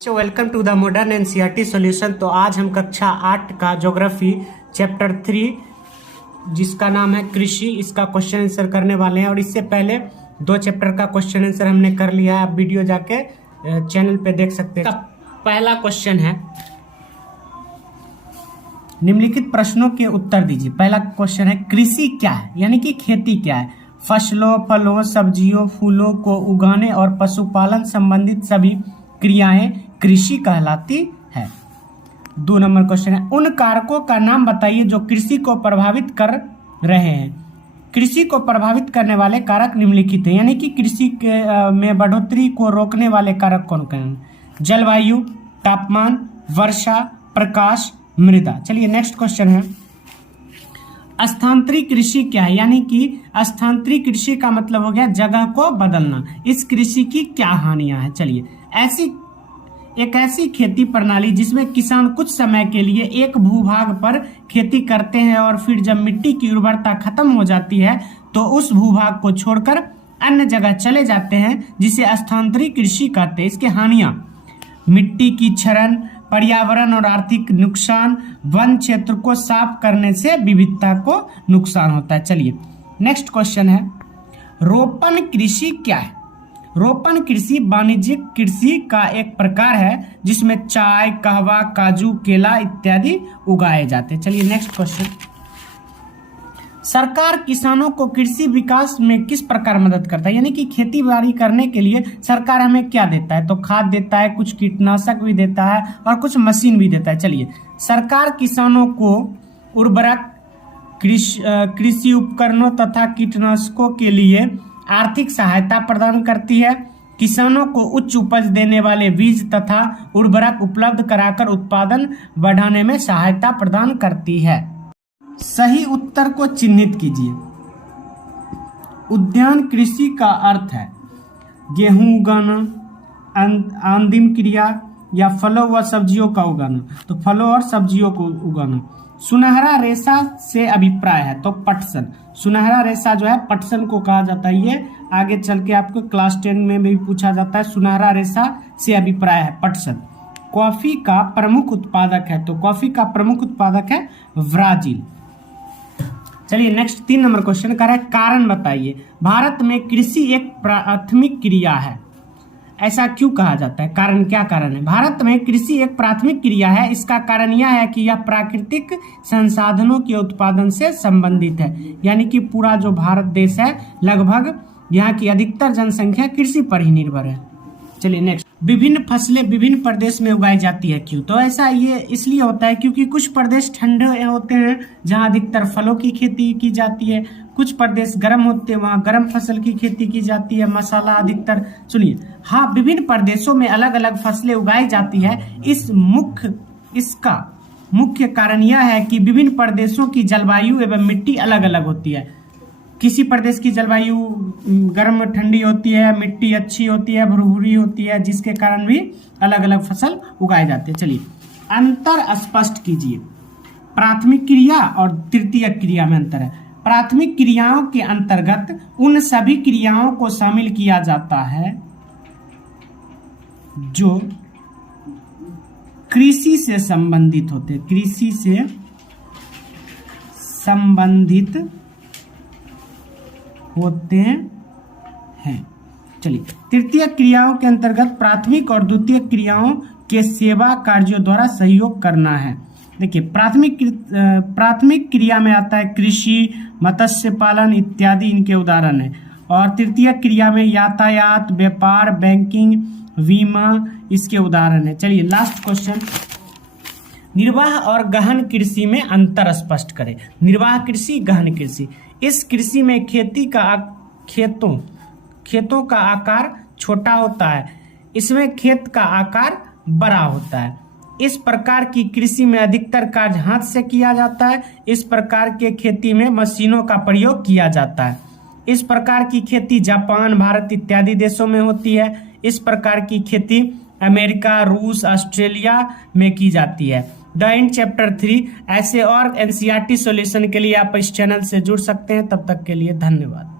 Welcome to the modern NCERT solution. तो आज हम कक्षा 8 का ज्योग्राफी चैप्टर 3 जिसका नाम है कृषि, इसका क्वेश्चन आंसर करने वाले हैं। और इससे पहले 2 चैप्टर का क्वेश्चन आंसर हमने कर लिया है। आप वीडियो जाके चैनल पे देख सकते हैं। पहला क्वेश्चन है, निम्नलिखित प्रश्नों के उत्तर दीजिए। पहला क्वेश्चन है, कृषि क्या है, यानी कि खेती क्या है? फसलों, फलों, सब्जियों, फूलों को उगाने और पशुपालन संबंधित सभी क्रियाएं कृषि कहलाती है। 2 नंबर क्वेश्चन है, उन कारकों का नाम बताइए जो कृषि को प्रभावित कर रहे हैं। कृषि को प्रभावित करने वाले कारक निम्नलिखित हैं, यानी कि कृषि में बढ़ोतरी को रोकने वाले कारक कौन कौन हैं? जलवायु, तापमान, वर्षा, प्रकाश, मृदा। चलिए नेक्स्ट क्वेश्चन है, स्थानांतरित कृषि क्या है? यानी कि स्थानांतरित कृषि का मतलब हो गया जगह को बदलना। इस कृषि की क्या हानियां हैं? चलिए, एक ऐसी खेती प्रणाली जिसमें किसान कुछ समय के लिए एक भूभाग पर खेती करते हैं और फिर जब मिट्टी की उर्वरता खत्म हो जाती है तो उस भूभाग को छोड़कर अन्य जगह चले जाते हैं, जिसे स्थानांतरित कृषि कहते हैं। इसके हानियां, मिट्टी की क्षरण, पर्यावरण और आर्थिक नुकसान, वन क्षेत्र को साफ करने से विविधता को नुकसान होता है। चलिए नेक्स्ट क्वेश्चन है, रोपण कृषि क्या है? रोपण कृषि वाणिज्यिक कृषि का एक प्रकार है जिसमें चाय, कहवा, काजू, केला इत्यादि उगाए जाते हैं। चलिए नेक्स्ट क्वेश्चन, सरकार किसानों को कृषि विकास में किस प्रकार मदद करता है? यानी कि खेती बाड़ी करने के लिए सरकार हमें क्या देता है? तो खाद देता है, कुछ कीटनाशक भी देता है और कुछ मशीन भी देता है। चलिए, सरकार किसानों को उर्वरक, कृषि उपकरणों तथा कीटनाशकों के लिए आर्थिक सहायता प्रदान करती है। किसानों को उच्च उपज देने वाले बीज तथा उर्वरक उपलब्ध कराकर उत्पादन बढ़ाने में सहायता प्रदान करती है। सही उत्तर को चिन्हित कीजिए। उद्यान कृषि का अर्थ है गेहूं उगाना, आदिम क्रिया या फलों व सब्जियों का उगाना। तो फलों और सब्जियों को उगाना। सुनहरा रेशा से अभिप्राय है, तो पटसन। सुनहरा रेशा जो है पटसन को कहा जाता है। ये आगे चल के आपको क्लास 10 में भी पूछा जाता है। सुनहरा रेशा से अभिप्राय है पटसन। कॉफी का प्रमुख उत्पादक है, तो कॉफी का प्रमुख उत्पादक है ब्राजील। चलिए नेक्स्ट 3 नंबर क्वेश्चन कर रहा है, कारण बताइए। भारत में कृषि एक प्राथमिक क्रिया है, ऐसा क्यों कहा जाता है? कारण, क्या कारण है? भारत में कृषि एक प्राथमिक क्रिया है। इसका कारण यह है कि यह प्राकृतिक संसाधनों के उत्पादन से संबंधित है। यानी कि पूरा जो भारत देश है, लगभग यहाँ की अधिकतर जनसंख्या कृषि पर ही निर्भर है। चलिए नेक्स्ट, विभिन्न फसलें विभिन्न प्रदेश में उगाई जाती है, क्यों? तो ऐसा ये इसलिए होता है क्योंकि कुछ प्रदेश ठंडे होते हैं जहाँ अधिकतर फलों की खेती की जाती है, कुछ प्रदेश गर्म होते हैं वहाँ गर्म फसल की खेती की जाती है, मसाला अधिकतर। सुनिए, हाँ, विभिन्न प्रदेशों में अलग अलग फसलें उगाई जाती है। इसका मुख्य कारण यह है कि विभिन्न प्रदेशों की जलवायु एवं मिट्टी अलग अलग होती है। किसी प्रदेश की जलवायु गर्म ठंडी होती है, मिट्टी अच्छी होती है, भुरभुरी होती है, जिसके कारण भी अलग अलग फसल उगाए जाते हैं। चलिए, अंतर स्पष्ट कीजिए। प्राथमिक क्रिया और तृतीय क्रिया में अंतर है। प्राथमिक क्रियाओं के अंतर्गत उन सभी क्रियाओं को शामिल किया जाता है जो कृषि से संबंधित होते हैं, कृषि से संबंधित होते हैं। चलिए, तृतीय क्रियाओं के अंतर्गत प्राथमिक और द्वितीय क्रियाओं के सेवा कार्यों द्वारा सहयोग करना है। देखिए, प्राथमिक क्रिया में आता है कृषि, मत्स्य पालन इत्यादि, इनके उदाहरण है। और तृतीय क्रिया में यातायात, व्यापार, बैंकिंग, बीमा, इसके उदाहरण है। चलिए लास्ट क्वेश्चन, निर्वाह और गहन कृषि में अंतर स्पष्ट करें। निर्वाह कृषि, गहन कृषि। इस कृषि में खेतों का आकार छोटा होता है, इसमें खेत का आकार बड़ा होता है। इस प्रकार की कृषि में अधिकतर कार्य हाथ से किया जाता है। इस प्रकार के खेती में मशीनों का प्रयोग किया जाता है। इस प्रकार की खेती जापान, भारत इत्यादि देशों में होती है। इस प्रकार की खेती अमेरिका, रूस, ऑस्ट्रेलिया में की जाती है। The end chapter 3। ऐसे और एनसीईआरटी सॉल्यूशन के लिए आप इस चैनल से जुड़ सकते हैं। तब तक के लिए धन्यवाद।